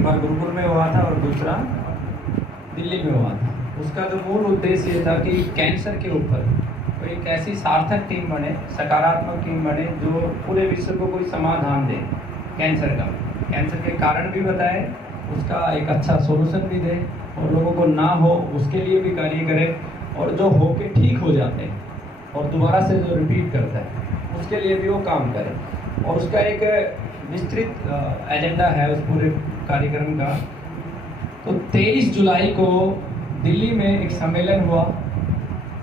एक बार गुरुकुल में हुआ था और दूसरा दिल्ली में हुआ था। उसका जो मूल उद्देश्य ये था कि कैंसर के ऊपर कोई एक ऐसी सार्थक टीम बने, सकारात्मक टीम बने जो पूरे विश्व को कोई समाधान दे कैंसर का, कैंसर के कारण भी बताए, उसका एक अच्छा सोल्यूशन भी दे और लोगों को ना हो उसके लिए भी कार्य करे, और जो हो के ठीक हो जाते हैं और दोबारा से जो रिपीट करता है उसके लिए भी वो काम करे। और उसका एक विस्तृत एजेंडा है उस पूरे कार्यक्रम का। तो 23 जुलाई को दिल्ली में एक सम्मेलन हुआ,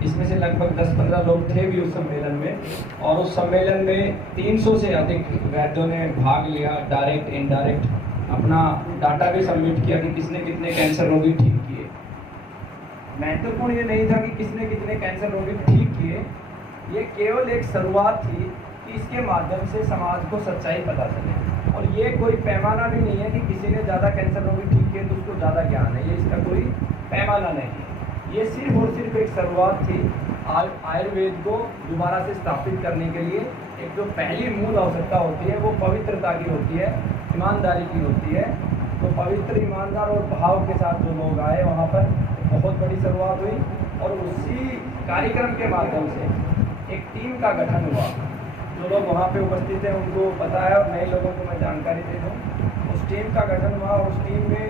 इसमें से लगभग 10-15 लोग थे भी उस सम्मेलन में, और उस सम्मेलन में 300 से अधिक वैद्यों ने भाग लिया, डायरेक्ट इनडायरेक्ट अपना डाटा भी सबमिट किया कि किसने कितने कैंसर रोगी ठीक किए। महत्वपूर्ण ये नहीं था कि किसने कितने कैंसर रोगी ठीक किए, ये केवल एक शुरुआत थी कि इसके माध्यम से समाज को सच्चाई पता चले। और ये कोई पैमाना भी नहीं है कि किसी ने ज़्यादा कैंसर रोगी ठीक किए तो उसको ज़्यादा ज्ञान है, ये इसका कोई पैमाना नहीं है। ये सिर्फ और सिर्फ एक शुरुआत थी आयुर्वेद को दोबारा से स्थापित करने के लिए। एक जो पहली मूल आवश्यकता होती है वो पवित्रता की होती है, ईमानदारी की होती है। तो पवित्र, ईमानदार और भाव के साथ जो लोग आए वहाँ पर बहुत बड़ी शुरुआत हुई, और उसी कार्यक्रम के माध्यम से एक टीम का गठन हुआ। जो लोग वहाँ पे उपस्थित हैं उनको पता है और नए लोगों को मैं जानकारी दे दूँ। उस टीम का गठन हुआ और उस टीम में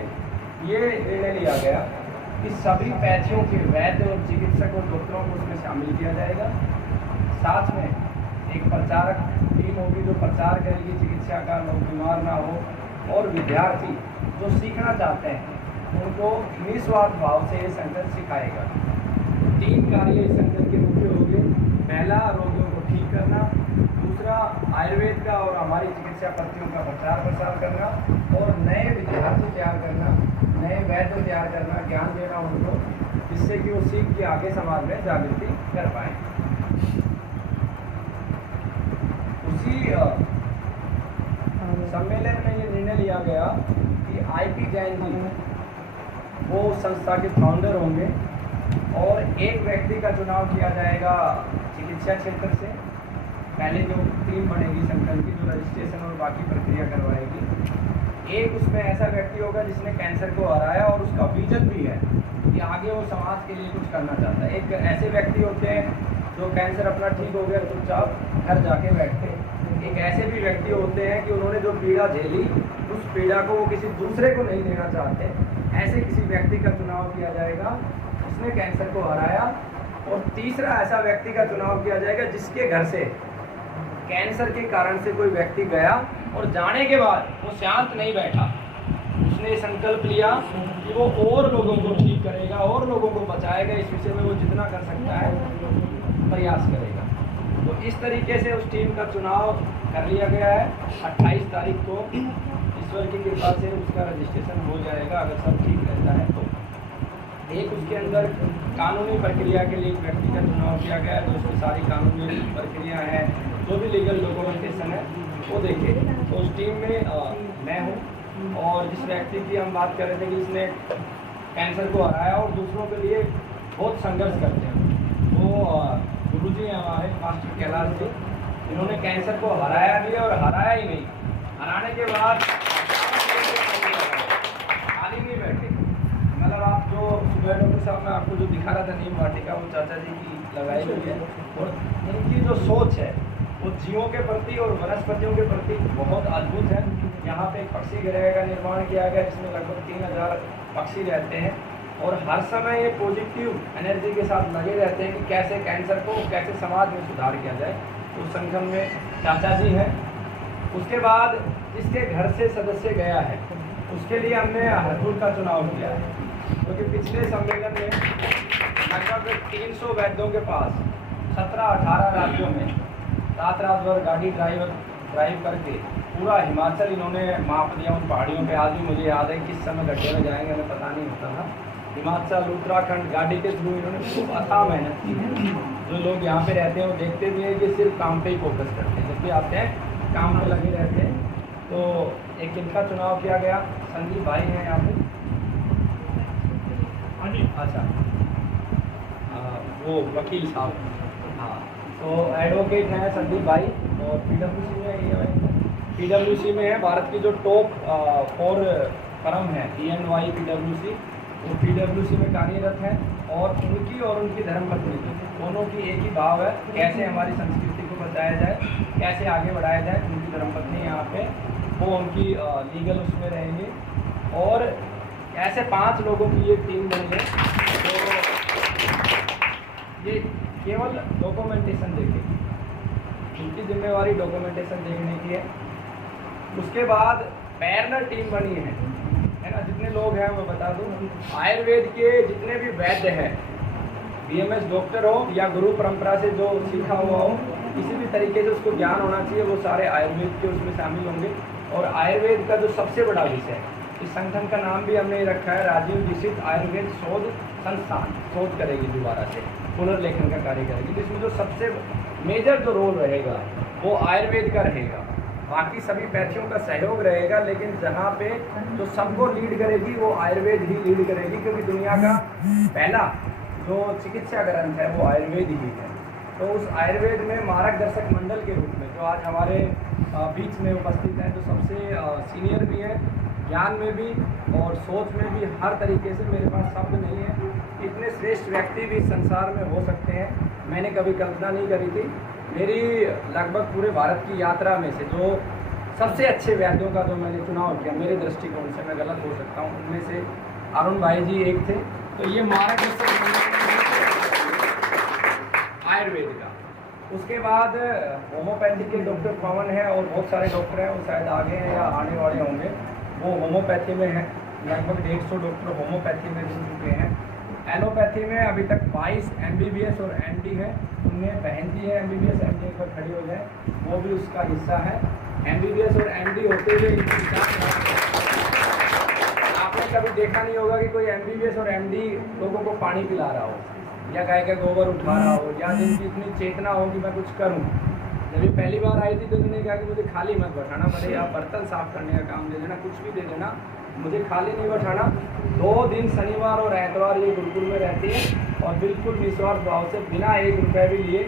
ये निर्णय लिया गया कि सभी पैथियों के वैद्य और चिकित्सक और डॉक्टरों को उसमें शामिल किया जाएगा। साथ में एक प्रचारक टीम होगी जो प्रचार करेगी चिकित्सा का, लोग बीमार ना हो, और विद्यार्थी जो सीखना चाहते हैं उनको निस्वार्थ भाव से ये संगठन सिखाएगा। 3 कार्य इस संगठन के मुख्य होंगे। पहला, रोगियों को ठीक करना, दूसरा आयुर्वेद का और हमारी चिकित्सा पद्धतियों का प्रचार प्रसार करना, और नए विद्यार्थी तैयार करना, नए वैद्य तैयार करना, ज्ञान देना उनको, जिससे कि वो सीख के आगे समाज में जागृति कर पाएँ। उसी सम्मेलन में ये निर्णय लिया गया कि IP जैन जी वो संस्था के फाउंडर होंगे, और एक व्यक्ति का चुनाव किया जाएगा चिकित्सा क्षेत्र से। पहले जो टीम बनेगी संगठन की, जो रजिस्ट्रेशन और बाकी प्रक्रिया करवाएगी, एक उसमें ऐसा व्यक्ति होगा जिसने कैंसर को हराया और उसका विजन भी है कि आगे वो समाज के लिए कुछ करना चाहता है। एक ऐसे व्यक्ति होते हैं जो कैंसर अपना ठीक हो गया चुपचाप घर जाके बैठते। एक ऐसे भी व्यक्ति होते हैं कि उन्होंने जो पीड़ा झेली उस पीड़ा को वो किसी दूसरे को नहीं देना चाहते। ऐसे किसी व्यक्ति का चुनाव किया जाएगा उसने कैंसर को हराया। और तीसरा ऐसा व्यक्ति का चुनाव किया जाएगा जिसके घर से कैंसर के कारण से कोई व्यक्ति गया और जाने के बाद वो शांत नहीं बैठा, उसने संकल्प लिया कि वो और लोगों को ठीक करेगा और लोगों को बचाएगा। इस विषय में वो जितना कर सकता है प्रयास करेगा। तो इस तरीके से उस टीम का चुनाव कर लिया गया है। 28 तारीख को ईश्वर की कृपा से उसका रजिस्ट्रेशन हो जाएगा, अगर सब ठीक रहता है तो। एक उसके अंदर कानूनी प्रक्रिया के लिए एक व्यक्ति का चुनाव किया गया है, जो उसकी सारी कानूनी प्रक्रिया है, जो भी लीगल डॉक्यूमेंटेशन है वो देखे। तो उस टीम में मैं हूँ, और जिस व्यक्ति की हम बात कर रहे थे कि इसने कैंसर को हराया और दूसरों के लिए बहुत संघर्ष करते हैं, वो गुरुजी हैं हमारे मास्टर कैलाश जी। इन्होंने कैंसर को हराया भी और हराया ही नहीं, हराने के बाद खाली नहीं बैठे। मतलब आप जो सुबह डॉक्टर साहब में आपको जो दिखा रहा था नीम वाटिका, वो चाचा जी की लगाई हुई है, और इनकी जो सोच है वो जीवों के प्रति और वनस्पतियों के प्रति बहुत अद्भुत है। यहाँ पे एक पक्षी गृह का निर्माण किया गया जिसमें लगभग 3000 पक्षी रहते हैं, और हर समय ये पॉजिटिव एनर्जी के साथ लगे रहते हैं कि कैसे कैंसर को, कैसे समाज में सुधार किया जाए। तो उस संगठन में चाचा जी हैं। उसके बाद जिसके घर से सदस्य गया है उसके लिए हमने हरपुर का चुनाव किया है, क्योंकि पिछले सम्मेलन में लगभग 300 वैद्यों के पास 17-18 राज्यों में रात भर गाड़ी ड्राइव करके पूरा हिमाचल इन्होंने माप दिया उन पहाड़ियों पे। आज भी मुझे याद है किस समय गड्ढे में जाएंगे हमें पता नहीं होता था। हिमाचल, उत्तराखंड गाड़ी के थ्रू इन्होंने खूब अथाह मेहनत की है। जो लोग यहाँ पे रहते हैं वो देखते भी हैं कि सिर्फ काम पे ही फोकस करते हैं, जब भी आते हैं काम पे लगे रहते हैं। तो एक इनका चुनाव किया गया, संदीप भाई हैं यहाँ पे। हाँ जी, अच्छा, वो वकील साहब, हाँ, तो एडवोकेट हैं संदीप भाई, और PWC में ये PwC में है, भारत की जो टॉप 4 फर्म है EY PwC, वो PwC में कार्यरत है। और उनकी और उनकी धर्मपत्नी दोनों की एक ही भाव है, कैसे हमारी संस्कृति को बचाया जाए, कैसे आगे बढ़ाया जाए। उनकी धर्मपत्नी यहाँ पे, वो उनकी लीगल उसमें रहेंगे। और ऐसे 5 लोगों की ये टीम बनी है। तो ये केवल डॉक्यूमेंटेशन देखेगी, उनकी जिम्मेवारी डॉक्यूमेंटेशन देखने की है। उसके बाद पैरेलल टीम बनी है ना, जितने लोग हैं मैं बता दूं, आयुर्वेद के जितने भी वैद्य हैं, BMS डॉक्टर हो या गुरु परंपरा से जो सीखा हुआ हो, किसी भी तरीके से उसको ज्ञान होना चाहिए, वो सारे आयुर्वेद के उसमें शामिल होंगे। और आयुर्वेद का जो सबसे बड़ा विषय है, इस संगठन का नाम भी हमने रखा है राजीव दीक्षित आयुर्वेद शोध संस्थान। शोध करेगी, दोबारा से पुनर्लेखन का कार्य करेगी। तो इसमें जो सबसे मेजर जो रोल रहेगा वो आयुर्वेद का रहेगा, बाकी सभी पैथियों का सहयोग रहेगा, लेकिन जहाँ पे जो सबको लीड करेगी वो आयुर्वेद ही लीड करेगी, क्योंकि दुनिया का पहला जो चिकित्सा ग्रंथ है वो आयुर्वेद ही है। तो उस आयुर्वेद में मार्गदर्शक मंडल के रूप में जो आज हमारे बीच में उपस्थित हैं, जो सबसे सीनियर भी हैं, ज्ञान में भी और सोच में भी, हर तरीके से मेरे पास शब्द नहीं है, इतने श्रेष्ठ व्यक्ति भी संसार में हो सकते हैं, मैंने कभी कल्पना नहीं करी थी। मेरी लगभग पूरे भारत की यात्रा में से जो सबसे अच्छे वैद्यों का जो मैंने चुनाव किया, मेरे दृष्टिकोण से, मैं गलत हो सकता हूँ, उनमें से अरुण भाई जी एक थे। तो ये मार्गदर्शक आयुर्वेद का। उसके बाद होम्योपैथी के डॉक्टर पवन है और बहुत सारे डॉक्टर हैं, वो शायद आगे हैं या आने वाले होंगे, वो होम्योपैथी में हैं। लगभग 150 डॉक्टर होम्योपैथी में जुड़ चुके हैं। एलोपैथी में अभी तक 22 MBBS और MD है। उनमें बहन जी है MBBS MD, पर खड़ी हो जाए, वो भी उसका हिस्सा है। MBBS और MD होते हुए आपने कभी देखा नहीं होगा कि कोई MBBS और MD लोगों को पानी पिला रहा हो या गाय का गोबर उठा रहा हो, या जिनकी इतनी चेतना हो कि मैं कुछ करूं। जब ये पहली बार आई थी तो उन्होंने कहा कि मुझे खाली मत बैठाना, भले आप बर्तन साफ करने का काम दे देना, कुछ भी दे देना, मुझे खाली नहीं बैठाना। 2 दिन शनिवार और एतवार ये गुरुकुल में रहती है और बिल्कुल निस्वार्थ भाव से बिना 1 रुपये भी लिए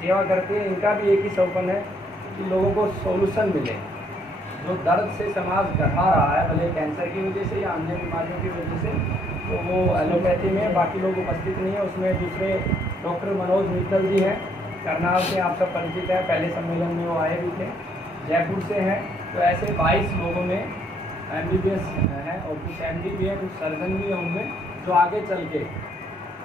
सेवा करती है। इनका भी एक ही सपना है कि लोगों को सोल्यूशन मिले। जो दर्द से समाज गढ़ा रहा है, भले कैंसर की वजह से या अन्य बीमारियों की वजह से, तो वो एलोपैथी में, बाकी लोग उपस्थित नहीं है। उसमें दूसरे डॉक्टर मनोज मित्तल जी हैं, करनाल से, आप सब परिचित हैं, पहले सम्मेलन में वो आए भी थे, जयपुर से हैं। तो ऐसे 22 लोगों में MBBS हैं और कुछ MD भी हैं, कुछ सर्जन भी हैं उनमें, जो आगे चल के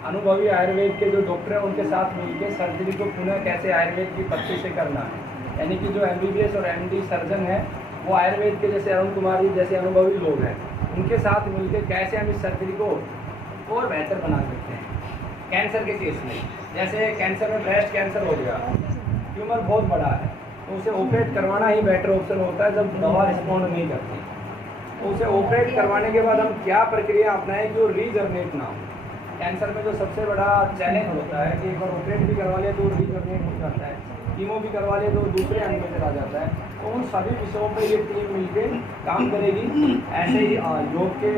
अनुभवी आयुर्वेद के जो डॉक्टर हैं उनके साथ मिलकर सर्जरी को पुनः कैसे आयुर्वेद की पद्धति से करना है। यानी कि जो MBBS और MD सर्जन हैं वो आयुर्वेद के, जैसे अरुण कुमार जी जैसे अनुभवी लोग हैं, उनके साथ मिलकर कैसे हम इस सर्जरी को और बेहतर बना सकते हैं। कैंसर के केस में, जैसे कैंसर में ब्रेस्ट कैंसर हो गया, ट्यूमर बहुत बड़ा है, तो उसे ऑपरेट करवाना ही बेटर ऑप्शन होता है जब दवा रिस्पॉन्ड नहीं करती। तो उसे ऑपरेट करवाने के बाद हम क्या प्रक्रिया अपनाएं कि वो रीजनरेट ना हो। कैंसर में जो सबसे बड़ा चैलेंज होता है कि एक बार ऑपरेट भी करवा ले तो रीजनरेट हो जाता है, कीमो भी करवा ले तो दूसरे अंग में चला जाता है। तो उन सभी विषयों पर ये टीम मिलकर काम करेगी। ऐसे ही योग के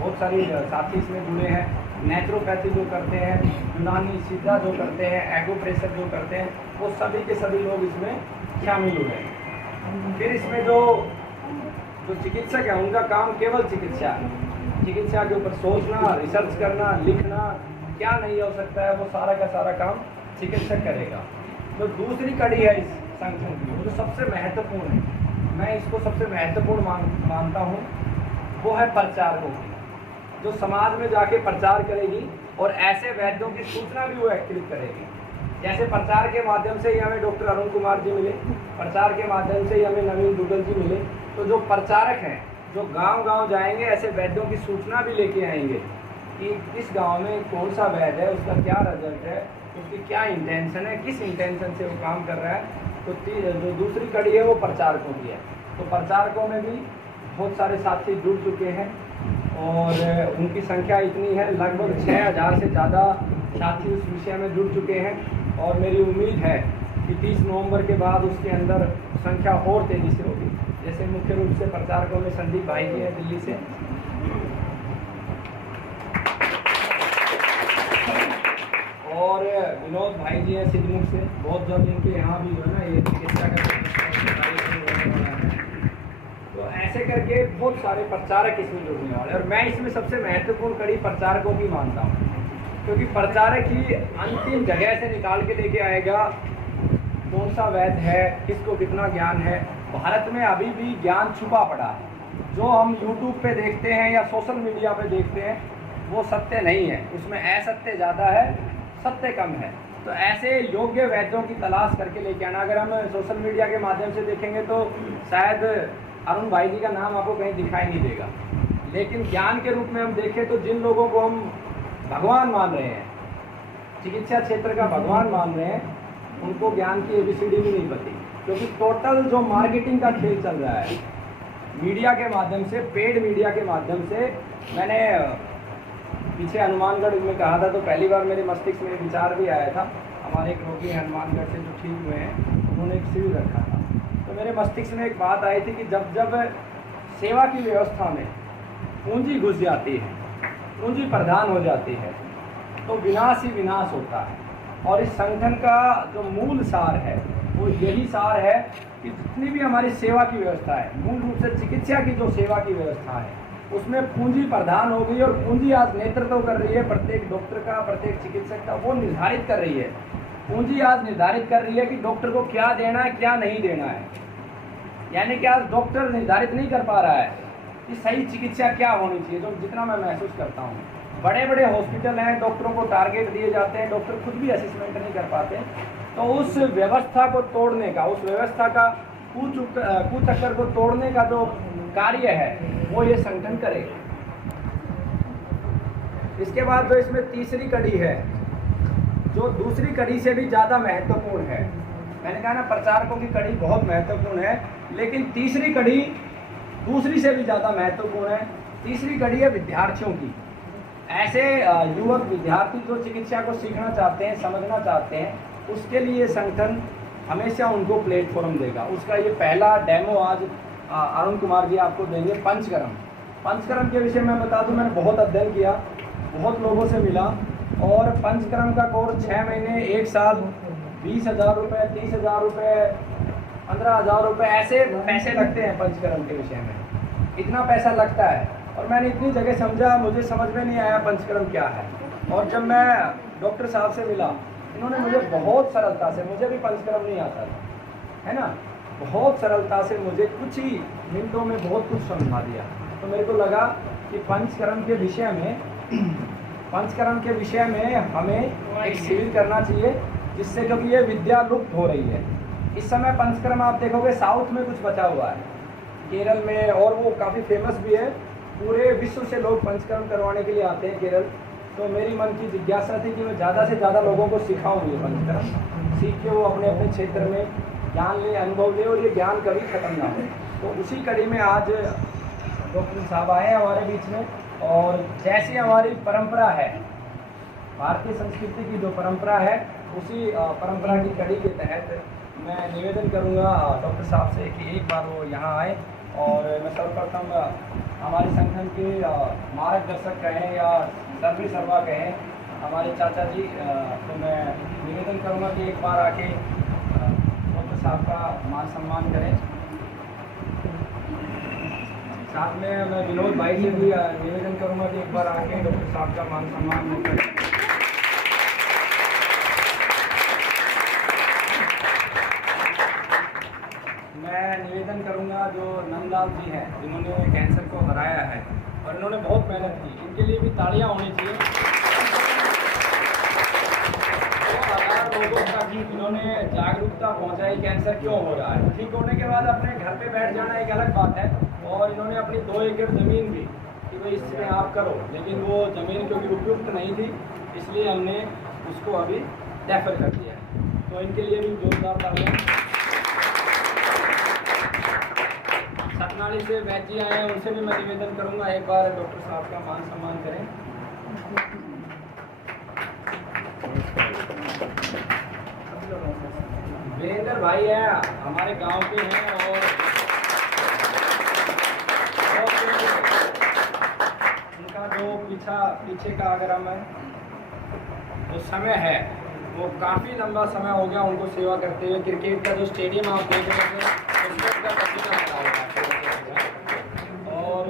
बहुत सारे साथी इसमें जुड़े हैं, नेचुरोपैथी जो करते हैं, यूनानी सिद्धा जो करते हैं, एगोप्रेशर जो करते हैं, वो सभी के सभी लोग इसमें शामिल हुए हैं। फिर इसमें जो चिकित्सक है उनका काम केवल चिकित्सा है, चिकित्सा के ऊपर सोचना, रिसर्च करना, लिखना, क्या नहीं हो सकता है वो सारा का सारा काम चिकित्सक करेगा। तो दूसरी कड़ी है इस संगठन की, वो जो सबसे महत्वपूर्ण है, मैं इसको सबसे महत्वपूर्ण मानता हूँ, वो है प्रचारकों की, जो समाज में जाके प्रचार करेगी और ऐसे वैद्यों की सूचना भी वो एक्टिव करेगी। जैसे प्रचार के माध्यम से ही हमें डॉक्टर अरुण कुमार जी मिले, प्रचार के माध्यम से ही हमें नवीन दुग्गल जी मिले। तो जो प्रचारक हैं, जो गांव-गांव जाएंगे, ऐसे वैद्यों की सूचना भी लेके आएंगे कि किस गांव में कौन सा वैद्य है, उसका क्या रिजल्ट है, उसकी क्या इंटेंशन है, किस इंटेंशन से वो काम कर रहा है। तो जो दूसरी कड़ी है वो प्रचारकों की है। तो प्रचारकों में भी बहुत सारे साथी जुड़ चुके हैं और उनकी संख्या इतनी है, लगभग 6000 से ज़्यादा साथी उस विषय में जुड़ चुके हैं। और मेरी उम्मीद है कि 30 नवंबर के बाद उसके अंदर संख्या और तेज़ी से होगी। जैसे मुख्य रूप से प्रचारकों में संदीप भाई जी हैं दिल्ली से, और विनोद भाई जी हैं सिद्धमुख से, बहुत जल्द इनके यहाँ भी जो है ना ये चिकित्सा का तो ऐसे करके बहुत सारे प्रचारक इसमें जुड़ने वाले, और मैं इसमें सबसे महत्वपूर्ण कड़ी प्रचारकों की मानता हूँ, क्योंकि प्रचारक ही अंतिम जगह से निकाल के लेके आएगा कौन सा वैध है, किसको कितना ज्ञान है। भारत में अभी भी ज्ञान छुपा पड़ा है, जो हम यूट्यूब पे देखते हैं या सोशल मीडिया पे देखते हैं वो सत्य नहीं है, उसमें असत्य ज़्यादा है, सत्य कम है। तो ऐसे योग्य वैद्यों की तलाश करके लेके आना। अगर हम सोशल मीडिया के माध्यम से देखेंगे तो शायद अरुण भाई जी का नाम आपको कहीं दिखाई नहीं देगा, लेकिन ज्ञान के रूप में हम देखें तो जिन लोगों को हम भगवान मान रहे हैं, चिकित्सा क्षेत्र का भगवान मान रहे हैं, उनको ज्ञान की ABCD भी नहीं पती, क्योंकि टोटल जो मार्केटिंग का खेल चल रहा है मीडिया के माध्यम से, पेड मीडिया के माध्यम से। मैंने पीछे हनुमानगढ़ में कहा था तो पहली बार मेरे मस्तिष्क में विचार भी आया था। हमारे एक रोगी हनुमानगढ़ से जो ठीक हुए हैं, उन्होंने एक शिविर रखा था, तो मेरे मस्तिष्क में एक बात आई थी कि जब जब सेवा की व्यवस्था में पूंजी घुस जाती है, पूंजी प्रधान हो जाती है, तो विनाश ही विनाश होता है। और इस संगठन का जो मूल सार है वो यही सार है कि जितनी भी हमारी सेवा की व्यवस्था है, मूल रूप से चिकित्सा की जो सेवा की व्यवस्था है, उसमें पूंजी प्रधान हो गई, और पूंजी आज नेतृत्व कर रही है प्रत्येक डॉक्टर का, प्रत्येक चिकित्सक का, वो निर्धारित कर रही है। पूंजी आज निर्धारित कर रही है कि डॉक्टर को क्या देना है, क्या नहीं देना है। यानी कि आज डॉक्टर निर्धारित नहीं कर पा रहा है कि सही चिकित्सा क्या होनी चाहिए। जो जितना मैं महसूस करता हूँ, बड़े बड़े हॉस्पिटल हैं, डॉक्टरों को टारगेट दिए जाते हैं, डॉक्टर खुद भी असेसमेंट नहीं कर पाते। तो उस व्यवस्था को तोड़ने का, उस व्यवस्था का कुचक्कर को तोड़ने का जो कार्य है वो ये संगठन करेगा। इसके बाद जो इसमें तीसरी कड़ी है, जो दूसरी कड़ी से भी ज़्यादा महत्वपूर्ण है, मैंने कहा ना प्रचारकों की कड़ी बहुत महत्वपूर्ण है, लेकिन तीसरी कड़ी दूसरी से भी ज़्यादा महत्वपूर्ण है। तीसरी कड़ी है विद्यार्थियों की। ऐसे युवक विद्यार्थी जो चिकित्सा को सीखना चाहते हैं, समझना चाहते हैं, उसके लिए संगठन हमेशा उनको प्लेटफॉर्म देगा। उसका ये पहला डेमो आज अरुण कुमार जी आपको देंगे। पंचकर्म, पंचकर्म के विषय में बता दूं, मैंने बहुत अध्ययन किया, बहुत लोगों से मिला, और पंचकर्म का कोर्स 6 महीने, 1 साल, 20,000 रुपये, 30,000 रुपये, 15,000 रुपये, ऐसे पैसे लगते हैं पंचकर्म के विषय में। इतना पैसा लगता है, और मैंने इतनी जगह समझा, मुझे समझ में नहीं आया पंचकर्म क्या है। और जब मैं डॉक्टर साहब से मिला, इन्होंने मुझे बहुत सरलता से, मुझे भी पंचकर्म नहीं आता था, है ना, बहुत सरलता से मुझे कुछ ही मिनटों में बहुत कुछ समझा दिया। तो मेरे को लगा कि पंचकर्म के विषय में हमें एक शिविर करना चाहिए, जिससे क्योंकि ये विद्या लुप्त हो रही है इस समय। पंचकर्म आप देखोगे साउथ में कुछ बचा हुआ है, केरल में, और वो काफ़ी फेमस भी है, पूरे विश्व से लोग पंचकर्म करवाने के लिए आते हैं केरल। तो मेरी मन की जिज्ञासा थी कि मैं ज़्यादा से ज़्यादा लोगों को सिखाऊँ ये पंचकर्म, सीख के वो अपने अपने क्षेत्र में ज्ञान ले, अनुभव ले, और ये ज्ञान कभी खत्म ना हो। तो उसी कड़ी में आज डॉक्टर साहब आए हैं हमारे बीच में, और जैसी हमारी परंपरा है, भारतीय संस्कृति की जो परंपरा है, उसी परंपरा की कड़ी के तहत मैं निवेदन करूंगा डॉक्टर साहब से कि एक बार वो यहाँ आए। और मैं सर्वप्रथम हमारे संगठन के मार्गदर्शक कहें या सर्वे सर्वा कहें, हमारे चाचा जी, तो मैं निवेदन करूंगा कि एक बार आके डॉक्टर साहब का मान सम्मान करें। साथ में मैं विनोद भाई से भी निवेदन करूंगा कि एक बार आके डॉक्टर साहब का मान सम्मान करें। मैं निवेदन करूंगा जो नंदलाल जी हैं, जिन्होंने कैंसर को हराया है और इन्होंने बहुत मेहनत की, इनके लिए भी तालियां होनी चाहिए। 2,000 लोगों तक इन्होंने जागरूकता पहुंचाई कैंसर क्यों हो रहा है। ठीक होने के बाद अपने घर पे बैठ जाना एक अलग बात है, और इन्होंने अपनी 2 एकड़ ज़मीन भी कि भाई इसमें आप करो, लेकिन वो ज़मीन क्योंकि उपयुक्त नहीं थी, इसलिए हमने उसको अभी रेफर कर दिया है। तो इनके लिए भी जोरदार तालियां। सतनाली से वैद्य जी आए हैं, उनसे भी मैं निवेदन करूंगा एक बार डॉक्टर साहब का मान सम्मान करें। वीरेंद्र भाई है, हमारे गांव के हैं, और उनका जो पीछे का अगर हम जो समय है, वो काफ़ी लंबा समय हो गया उनको सेवा करते हुए। क्रिकेट का जो स्टेडियम आप देख रहे हैं, और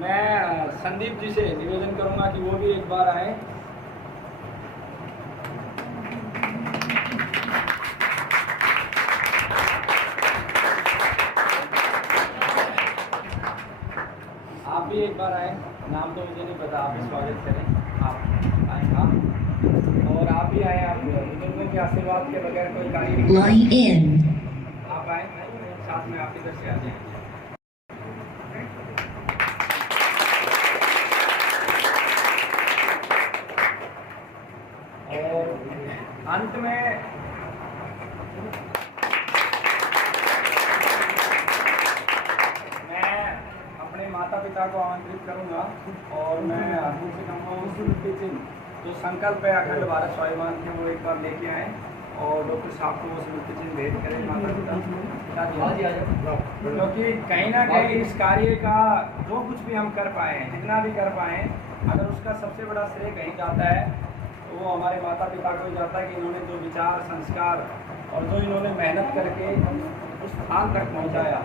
मैं संदीप जी से निवेदन करूंगा कि वो भी एक बार आए। आप भी एक बार आए, नाम तो मुझे नहीं पता, आप भी स्वागत करें। आप आए, हाँ, और आप भी आए। आप बुजुर्गों के आशीर्वाद के बगैर कोई कार्य नहीं। आप आए, साथ में आप इधर से आ जाएंगे। और अंत में मैं अपने माता पिता को आमंत्रित करूंगा और मैं उनसे कहूँगा उस स्मृति चिन्ह जो संकल्प है अखंड भारत स्वाभिमान के, वो एक बार लेके आए और डॉक्टर साहब को वो स्मृति चिन्ह भेंट करें माता पिता, क्योंकि कहीं ना कहीं इस कार्य का जो कुछ भी हम कर पाए, जितना भी कर पाए, अगर उसका सबसे बड़ा श्रेय कहीं जाता है तो वो हमारे माता पिता को ही जाता है कि इन्होंने जो विचार, संस्कार और जो इन्होंने मेहनत करके उस स्थान तक पहुंचाया,